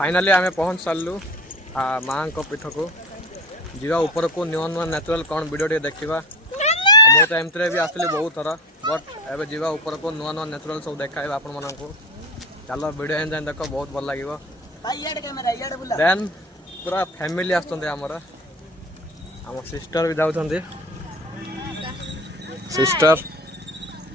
Finally आम पहुँच सारू माँ पीठ को जीवा ऊपर को नुआ नुआ नेचुरल कौन वीडियो टे देखा मुझे तो एमती भी आसली बहुत थर बट एवं जीवा ऊपर को नुआ नुआ नेचुरल सब देखा आपण मन को चलो वीडियो एंजॉय देख बहुत भल लगे देन पूरा फैमिली आमर आम सिस्टर भी जाऊँ सिस्टर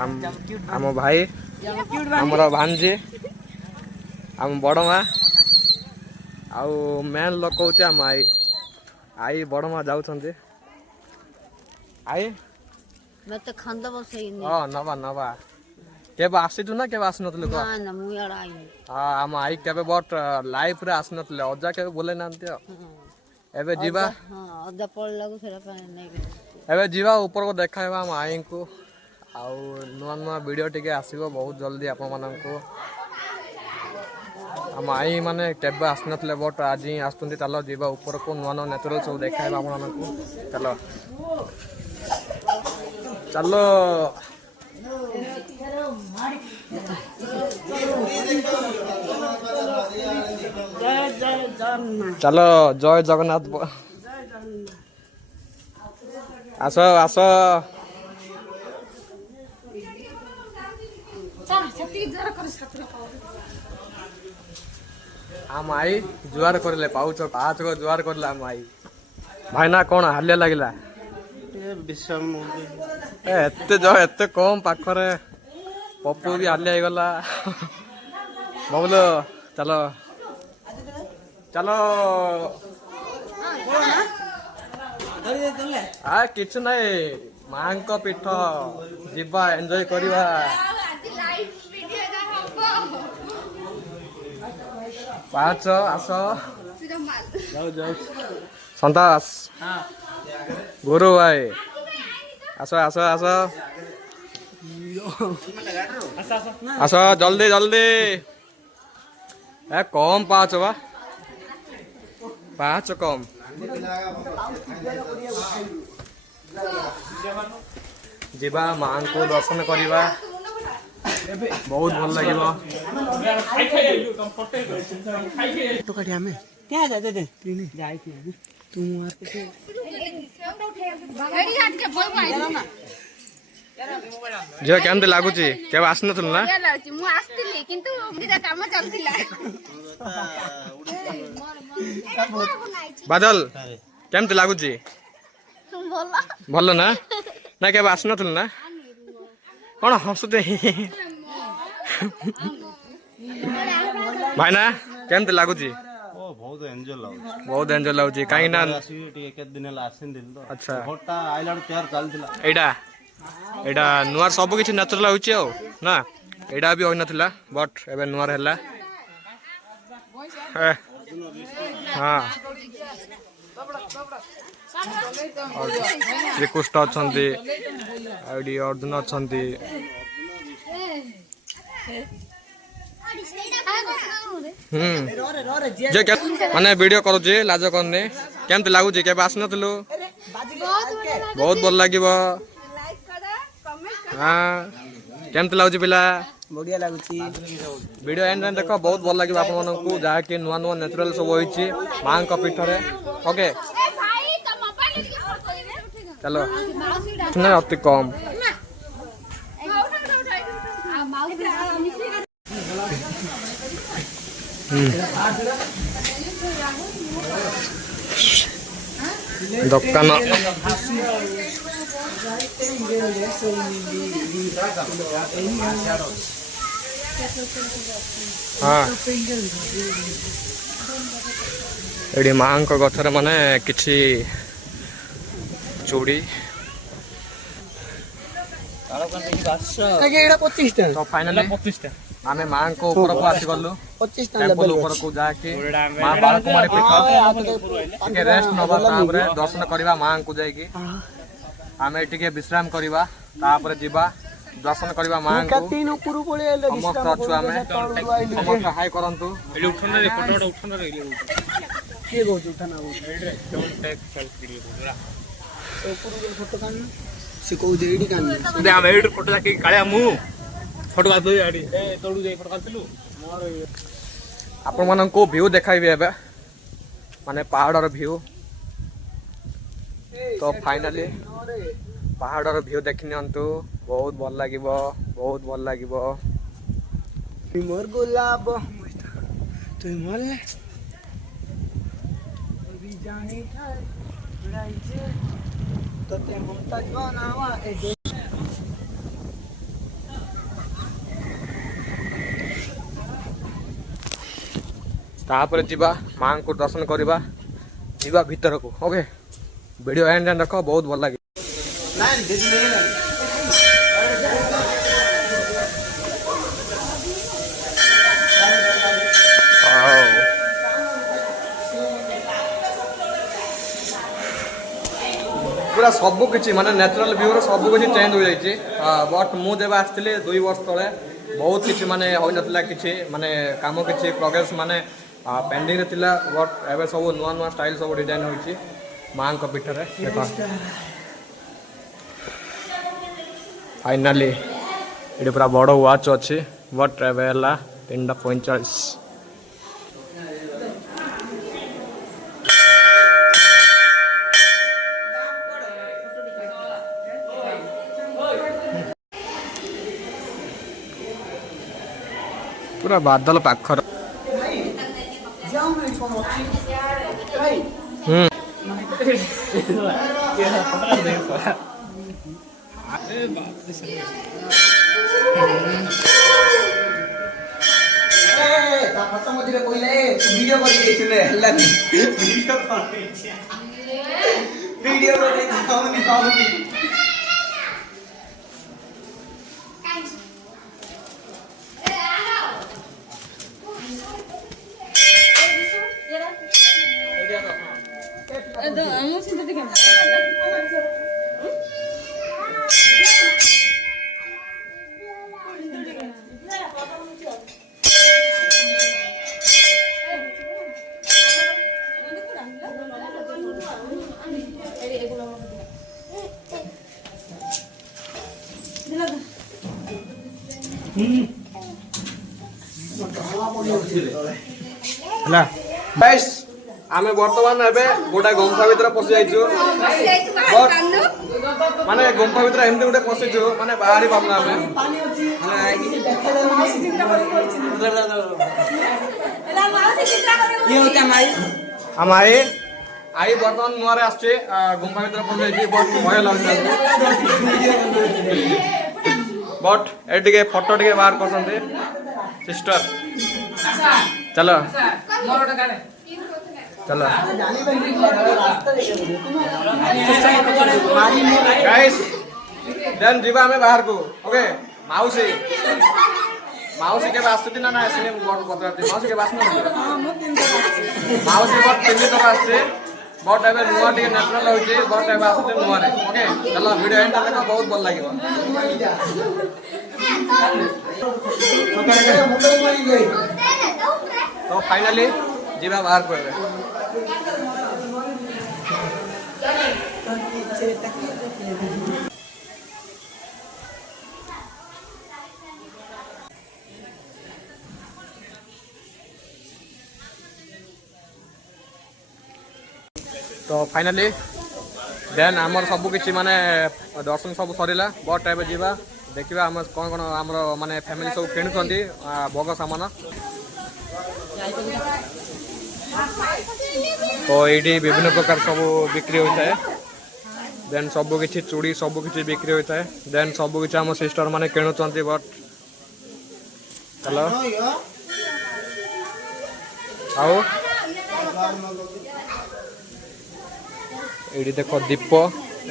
आम भाई आमर भांजी आम बड़ माँ आउ मेन लोक हूँ आम आई आई बड़ माँ जाऊँ आई मत खंद बसई नवा नवा केबे आसीतु ना केबे आसी नतलु को ना मु यार आई हां हम आई केबे बट लाइफ रे आसी नतले अजा केबे बोले नांती एबे जीवा हां अजा पड़ लागु सेरा पानी नै एबे जीवा ऊपर को देखाइबा हम आई को आउ नुआ नुआ वीडियो टिके आसीबो बहुत जल्दी आपन मानन को हम आई माने केबे आसी नतले बट आज ही आस्तुंती चलो जीवा ऊपर को नुआ नुआ नेचुरल सब देखाइबा आपन मानन को चलो चलो चलो जय जगन्नाथ आस आस आम आई जुआर करले पाउच पाँच गो जुआर करले आम आई भाई ना कौन हालिया लगिला एते कम पाखरे पप्पू भी हालिया गला बबलू चलो चलो किछु नहीं माँ पीठ जीवा एंजॉय करिवा पाँच आस सन्तास गुरु भाई आस आस आस आस जल्दी जल्दी कम पाँच बा पाँच कम जीवा माँ को दर्शन करवा बहुत भल लगे झील केमती लगुच के आस ना बादल केमती लगुच भल ना ना के आस ना कौन हसुते भाई ना केमती लगुच बहुत एंजॉय लगुच कहीं ना अच्छा एटा नुआर सब किसी नेचुरल होची ना एटा भी होई नथिला बट एबे नुआर हैला हां श्रीकृष्ण अछंती आईडी अर्जुन अछंती जे माने वीडियो करूची लाज करने केमती लागुची केबे आस नथलु बहुत भल लागिबो हाँ केमती लगुच पिला बढ़िया लगुची वीडियो एंड देख बहुत भल लगे आप को जहाँकि नुआ नुआ नेचुरल सब होती माँ पीठ में ओके चलो अति कम दुकान हाँ ये माँ गथर माने किछि चूड़ी तो फाइनली 25 आमे माँ को ऊपर को आसी गलु 25 टेंपल ऊपर को जाके माँ बाल कुमारी पीठ के रेस्ट नबा तापरे दर्शन करबा माँ को जाई की आमे टिके विश्राम करबा तापरे जीवा दर्शन करबा माँ को तीन ऊपर पळे आले समस्त अछु आमे समस्त हाई करंतु एली उठन रे फोटो उठन रे के गो उठना वो डोंट टेक सेल्फी वीडियो बोला ऊपर फोटो कान से को देडी कान दे हम एडी फोटो जाके काळ्या मु फोटो का दे आडी ए तोडू जाई फोटो कालतिलु मोर आपण मानक व्यू देखाइबे एबे माने पहाड़र व्यू। तो फाइनली पहाड़र व्यू देखि नियंतु बहुत भल लागिबो बहुत भल लागिबो। मोर गुलाब तुम मोरे अभी जाने था राइजे तो ते मुमताज बनावा ए दो तापर जीवा मां को दर्शन करवा जीवा भीतर को। ओके वीडियो एंड एंड रखो बहुत भल लगे। पूरा सबू किसी माने नेचुरल व्यू सब किसी चेंज हो जाइए। बट मुझे आसती 2 वर्ष तले बहुत किसी माने हो नथिला किसी माने काम किसी प्रोग्रेस माने पेंडिंग थिला। बट एबे सब नुआ नुआ स्टाइल सब डिजाइन होइछि मां को पीठ रे। देखो फाइनली ये पूरा बड़ वाच अच्छी बट एबे हला 3:45। पूरा बादल पाखर फटो मझे कहले वीडियो कर देथिले हल्ला वीडियो कर देथिले गाइस आमे वर्तमान एबे गोटा गुंफा भीतर पसि जाइछु। बट माने गुंफा भीतर एमते गोटे पसिछु माने बाहरी पाबना आमे ये होता माई हमारे आई वर्तमान नुआरे आछे गुंफा भीतर पसि जाइछि। बट भय लागछ बट एटिके फोटो टिके बाहर करसंते सिस्टर। चलो चलो गाइस देन जीवा हमें बाहर को। ओके माउसी माउसी के बास दिन ना आसने बदलाते माउसी के बास ना माउसी बट 3 दिन आछे बट एबे नुआ टिके नेचुरल होइछे बट एबे आछते नुआ रे। ओके चलो वीडियो एंड देखो बहुत भल लागिबो। तो फाइनली जीवा बाहर को एबे तो फाइनली देन आमर सब किसी माने दर्शन सब सरिला। बट एबे जीवा देखिबा हम कोन कोन हमर माने फैमिली सब किणुछंती भोग सामान। तो ये विभिन्न प्रकार सब बिक्री होता है। देन सब किसी चूड़ी सब किसी बिक्री होता है। देन सब किसी आम सिस्टर माने किणुछंती। बट चलो आओ ये देखो दीप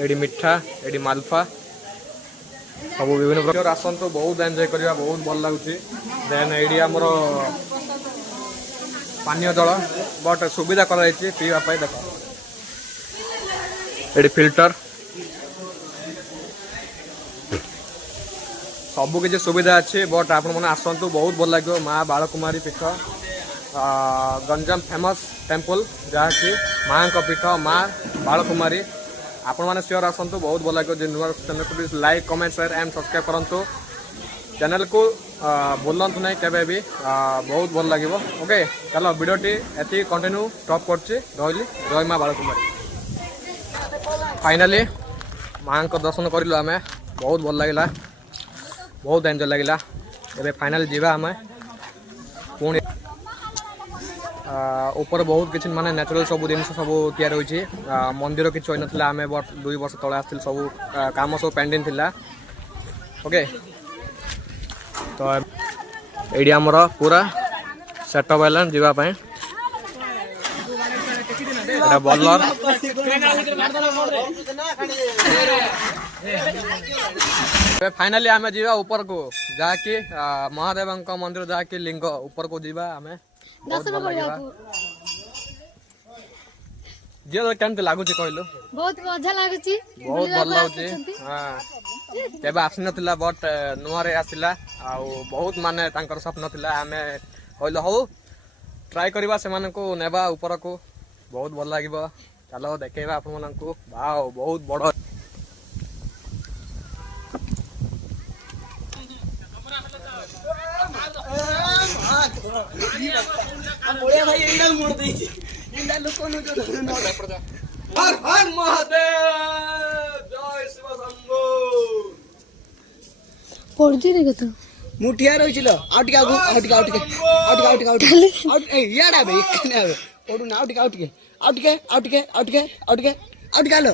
ये मिठा ये मालफा सब विभिन्न प्रकार आसन तो बहुत एंजॉय करवा बहुत भल लगुच। देन ये आमर पानीय जल बट सुविधा कर पीवाई। देख ये फिल्टर सबू किसी सुविधा अच्छी। बट आपण मैंने आसतु बहुत भल लगे। माँ बालकुमारी पीठ गंजाम फेमस टेम्पल जहाँकि माँ का पीठ माँ बालकुमारी। आपण मैंने सियोर आसतु बहुत भल लगे। नुआ चैनल को like comment share and subscribe करूँ। चैनल को बोलूँ नहीं केवे भी बहुत भल लगे। ओके चलो वीडियोटी एति कंटिन्यू स्टॉप करछि रही जय माँ बालकुमारी। फाइनाली माँ को दर्शन करूँ आम बहुत भल लगे बहुत एंजॉय लगे। एबे फाइनाली जीवा आम पुणी ऊपर बहुत किसी माने नेचुरल सब जिन सब तैयार होइछि मंदिर किसी होई नथिला आमे 2 वर्ष तले आस्थिल सब काम सब पेंडिंग थिला। ओके तो एडी हमर पूरा सेटअप आइलान जीवा पय एटा बॉलर फाइनली आमे जीवा ऊपर को जाके महादेव मंदिर जाके लिंग ऊपर को जीवा आमे बहुत भल लगे। जे केमते लागुची कहलो बहुत मजा लागुची बहुत भल लागुची। हां केबे आसी नथिला बट नुआ रे आसिला आ बहुत माने तांकर सपन थिला आमे कहलो हो ट्राई करबा से माने को नेबा ऊपर को बहुत भल लागिबो। चलो देखेबा आपन मन को वाओ बहुत बड़ बढ़िया भाई इंडा मोड़ देछि इंडा लोक नु जो हर हर महादेव जय शिव शंभो पड़जी रे कत मुठिया रहिছিল आउटिका आउटिका आउटिका आउटिका आउटिका आउटिका आउट ए याडा बे कने आवे पडु ना आउटिका आउटिका आउटिका आउटिका आउटिका आउटिका आउटिका लो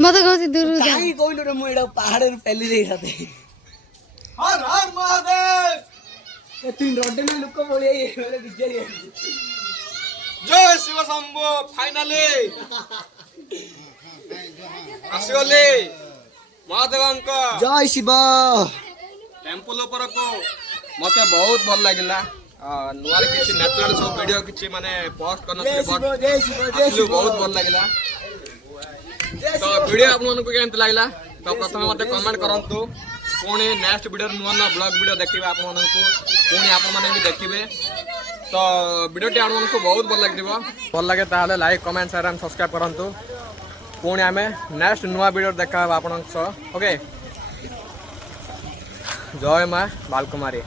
मत कहती दूर जा काई कोइलो रे मु एडा पहाड़ रे पेली रे साथे हर हर महादेव ए तीन रोडे में लोक बोले ये मेरे विजय जय शिव शंभो। फाइनली आसीगले महादेव जय शिव टेम्पल ऊपर को मते बहुत भल लागिला नुआर किछि नेचुरल सब वीडियो किछि माने पोस्ट करनथि बट जय शिव जय शिव बहुत भल लागिला। तो वीडियो आपन को केंत लागला तो प्रथम मते कमेंट करंतु पुणी नेक्स्ट वीडियो नुआ नुआ ब्लॉग वीडियो देखिबे आपन मन को पुणी आपन माने भी देखिबे। तो वीडियो टी आपन को बहुत भल लागिबो भल लागे ताले like comment share and subscribe करंतु पुणी आमे नेक्स्ट नुआ वीडियो देखा आपन सो। ओके जय मां बालकुमारी।